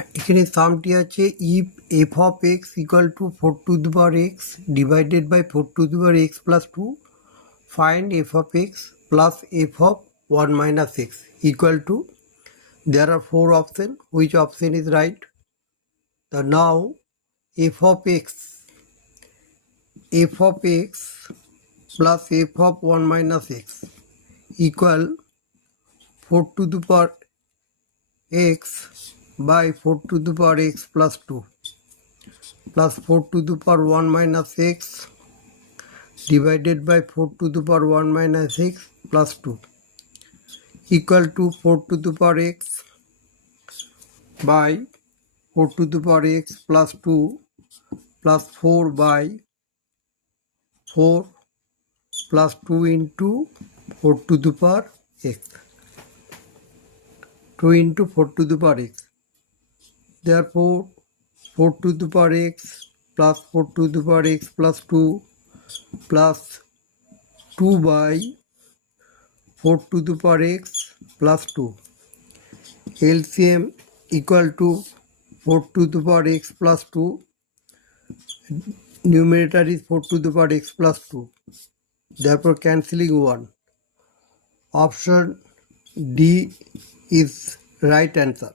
এখানে সামটি আছে if F of X equal to 4 x divided by 4 x plus 2 find F of X plus F of 1 - x equal to there are 4 options. Which option is right? Now f of x plus f of 1 - x equal 4 to the power x by 4 to the power x plus 2 plus 4 to the power 1 - x divided by 4 to the power 1 - x plus 2 equal to 4 to the power x by 4 to the power x plus 2 plus 4 by 4 plus 2 into 4 to the power x. 2 into 4 to the power x. Therefore, 4 to the power x plus 4 to the power x plus 2 plus 2 by 4 to the power x plus 2. LCM equal to 4 to the power x plus 2. Numerator is 4 to the power x plus 2. Therefore, cancelling 1. Option D is right answer.